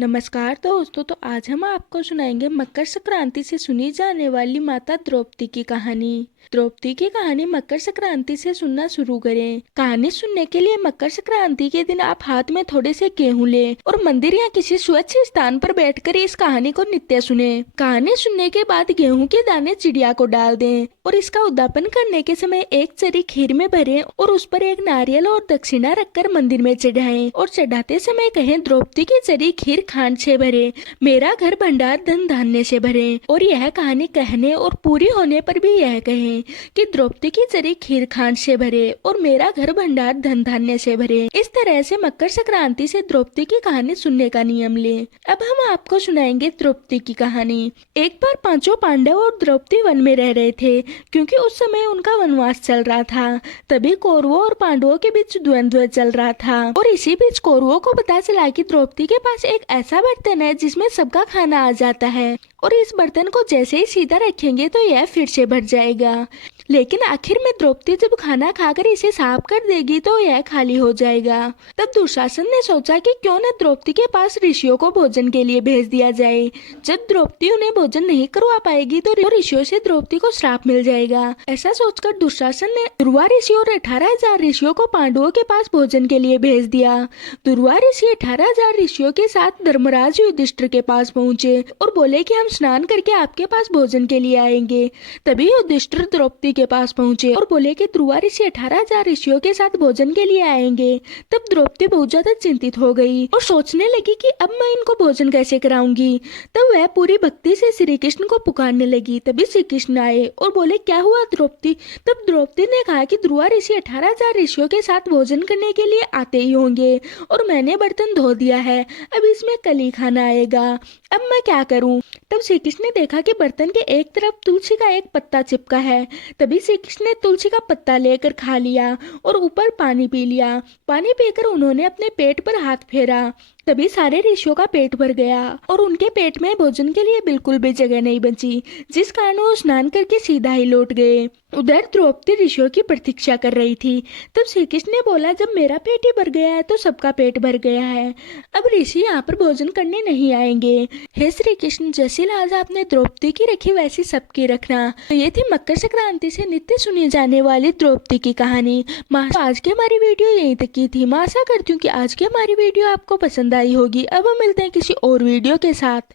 नमस्कार दोस्तों। तो आज हम आपको सुनाएंगे मकर संक्रांति से सुनी जाने वाली माता द्रौपदी की कहानी। द्रौपदी की कहानी मकर संक्रांति से सुनना शुरू करें। कहानी सुनने के लिए मकर संक्रांति के दिन आप हाथ में थोड़े से गेहूं लें और मंदिर या किसी स्वच्छ स्थान पर बैठकर इस कहानी को नित्य सुने। कहानी सुनने के बाद गेहूं के दाने चिड़िया को डाल दें और इसका उद्यापन करने के समय एक चरी खीर में भरें और उस पर एक नारियल और दक्षिणा रखकर मंदिर में चढ़ाएं और चढ़ाते समय कहें, द्रौपदी की चरी खीर खांड से भरे, मेरा घर भंडार धन धान्य से भरे। और यह कहानी कहने और पूरी होने पर भी यह कहें कि द्रौपदी की चरी खीर खांड से भरे और मेरा घर भंडार धन धान्य से भरे। इस तरह से मकर संक्रांति से द्रौपदी की कहानी सुनने का नियम ले। अब हम आपको सुनाएंगे द्रौपदी की कहानी। एक बार पांचों पांडव और द्रौपदी वन में रह रहे थे, क्योंकि उस समय उनका वनवास चल रहा था। तभी कौरवों और पांडवों के बीच द्वंद्व चल रहा था और इसी बीच कौरवों को पता चला कि द्रौपदी के पास एक ऐसा बर्तन है जिसमें सबका खाना आ जाता है और इस बर्तन को जैसे ही सीधा रखेंगे तो यह फिर से भर जाएगा। लेकिन आखिर में द्रौपदी जब खाना खाकर इसे साफ कर देगी तो यह खाली हो जाएगा। तब दुशासन ने सोचा कि क्यों न द्रौपदी के पास ऋषियों को भोजन के लिए भेज दिया जाए। जब द्रौपदी उन्हें भोजन नहीं करवा पाएगी तो ऋषियों से द्रौपदी को श्राप मिल जाएगा। ऐसा सोचकर दुशासन ने दुर्वा ऋषि और 18,000 ऋषियों को पांडवों के पास भोजन के लिए भेज दिया। दुर्वा ऋषि 18,000 ऋषियों के साथ धर्मराज युधिष्ठिर के पास पहुंचे और बोले कि हम स्नान करके आपके पास भोजन के लिए आएंगे। तभी युधिष्ठिर द्रौपदी के पास पहुंचे और बोले कि ध्रुवा ऋषि 18,000 ऋषियों के साथ भोजन के लिए आएंगे। तब द्रौपदी बहुत ज्यादा चिंतित हो गई और सोचने लगी कि अब मैं इनको भोजन कैसे कराऊंगी। तब वह पूरी भक्ति से श्री कृष्ण को पुकारने लगी। तभी श्री कृष्ण आए और बोले, क्या हुआ द्रौपदी? तब द्रौपदी ने कहा कि ध्रुवा ऋषि 18,000 ऋषियों के साथ भोजन करने के लिए आते ही होंगे और मैंने बर्तन धो दिया है, अब इसमें कल ही खाना आएगा, अब मैं क्या करूं? तब श्री कृष्ण ने देखा कि बर्तन के एक तरफ तुलसी का एक पत्ता चिपका है। तभी श्री कृष्ण ने तुलसी का पत्ता लेकर खा लिया और ऊपर पानी पी लिया। पानी पीकर उन्होंने अपने पेट पर हाथ फेरा। तभी सारे ऋषियों का पेट भर गया और उनके पेट में भोजन के लिए बिल्कुल भी जगह नहीं बची, जिस कारण वो स्नान करके सीधा ही लौट गए। उधर द्रौपदी ऋषियों की प्रतीक्षा कर रही थी। तब श्री कृष्ण ने बोला, जब मेरा पेट ही भर गया है तो सबका पेट भर गया है, अब ऋषि यहाँ पर भोजन करने नहीं आएंगे। हे श्री कृष्ण, जैसी लाज आपने द्रौपदी की रखी वैसी सबकी रखना। तो ये थी मकर संक्रांति से नित्य सुनी जाने वाली द्रौपदी की कहानी। आज की हमारी वीडियो यहीं तक की थी। मैं आशा करती हूँ कि आज की हमारी वीडियो आपको पसंद आई होगी। अब हम मिलते हैं किसी और वीडियो के साथ।